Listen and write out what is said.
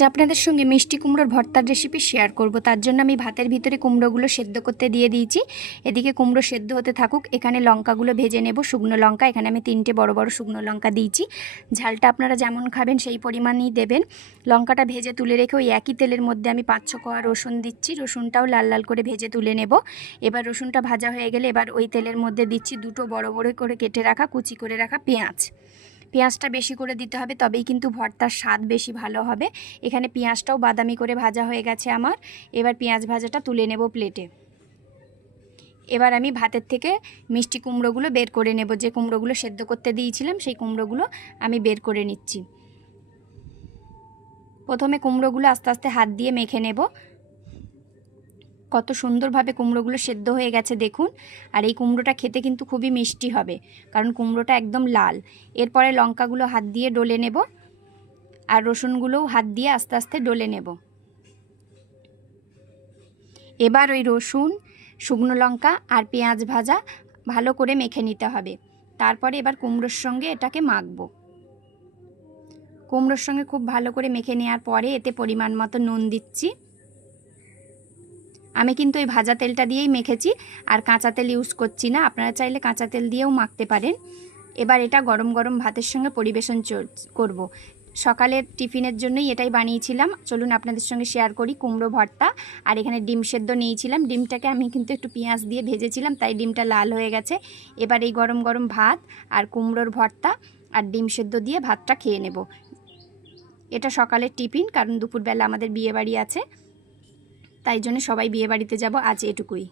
আজকে আপনাদের সঙ্গে মিষ্টি কুমড়োর ভর্তার রেসিপি শেয়ার করব। তার জন্য আমি ভাতের ভিতরে কুমড়োগুলো সেদ্ধ করতে দিয়ে দিয়েছি। এদিকে কুমড়ো সেদ্ধ হতে থাকুক, এখানে লঙ্কাগুলো ভেজে নেব। শুকনো লঙ্কা এখানে আমি 3টে বড় বড় শুকনো লঙ্কা দিয়েছি। ঝালটা আপনারা যেমন খাবেন সেই পরিমাণেই দেবেন। লঙ্কাটা ভেজে তুলে রেখে ওই একই তেলের মধ্যে আমি 5-6 কোয়া রসুন দিচ্ছি। রসুনটাও লাল লাল করে ভেজে তুলে নেব। এবার রসুনটা ভাজা হয়ে গেলে এবার ওই তেলের মধ্যে দিচ্ছি 2টো বড় বড় করে কেটে রাখা কুচি করে রাখা পেঁয়াজ। পেঁয়াজটা বেশি করে দিতে হবে, তবেই কিন্তু ভর্তার স্বাদ বেশি ভালো হবে। এখানে পেঁয়াজটাও বাদামি করে ভাজা হয়ে গেছে আমার। এবার পেঁয়াজ ভাজাটা তুলে নেব প্লেটে। এবার আমি ভাতের থেকে মিষ্টি কুমড়োগুলো বের করে নেব। যে কুমড়োগুলো সেদ্ধ করতে দিয়েছিলাম সেই কুমড়োগুলো আমি বের করে নিচ্ছি। প্রথমে কুমড়োগুলো আস্তে আস্তে হাত দিয়ে মেখে নেব। কত সুন্দরভাবে কুমড়োগুলো সেদ্ধ হয়ে গেছে দেখুন। আর এই কুমড়োটা খেতে কিন্তু খুবই মিষ্টি হবে, কারণ কুমড়োটা একদম লাল। এরপরে লঙ্কাগুলো হাত দিয়ে ডলে নেব, আর রসুনগুলোও হাত দিয়ে আস্তে আস্তে ডলে নেব। এবার ওই রসুন, শুকনো লঙ্কা আর পেঁয়াজ ভাজা ভালো করে মেখে নিতে হবে। তারপরে এবার কুমড়োর সঙ্গে এটাকে মাখবো। কুমড়োর সঙ্গে খুব ভালো করে মেখে নেওয়ার পরে এতে পরিমাণ মতো নুন দিচ্ছি। আমি কিন্তু এই ভাজা তেলটা দিয়েই মেখেছি, আর কাঁচা তেল ইউজ করছি না। আপনারা চাইলে কাঁচা তেল দিয়েও মাখতে পারেন। এবার এটা গরম গরম ভাতের সঙ্গে পরিবেশন করব। সকালের টিফিনের জন্যই এটাই বানিয়েছিলাম। চলুন আপনাদের সঙ্গে শেয়ার করি কুমড়ো ভর্তা। আর এখানে ডিম সেদ্ধ নিয়েছিলাম। ডিমটাকে আমি কিন্তু একটু পেঁয়াজ দিয়ে ভেজেছিলাম, তাই ডিমটা লাল হয়ে গেছে। এবার এই গরম গরম ভাত আর কুমড়োর ভর্তা আর ডিম সেদ্ধ দিয়ে ভাতটা খেয়ে নেব। এটা সকালের টিফিন, কারণ দুপুরবেলা আমাদের বিয়েবাড়ি আছে, তাই জন্য সবাই বিয়েবাড়িতে যাব। আজ এটুকুই।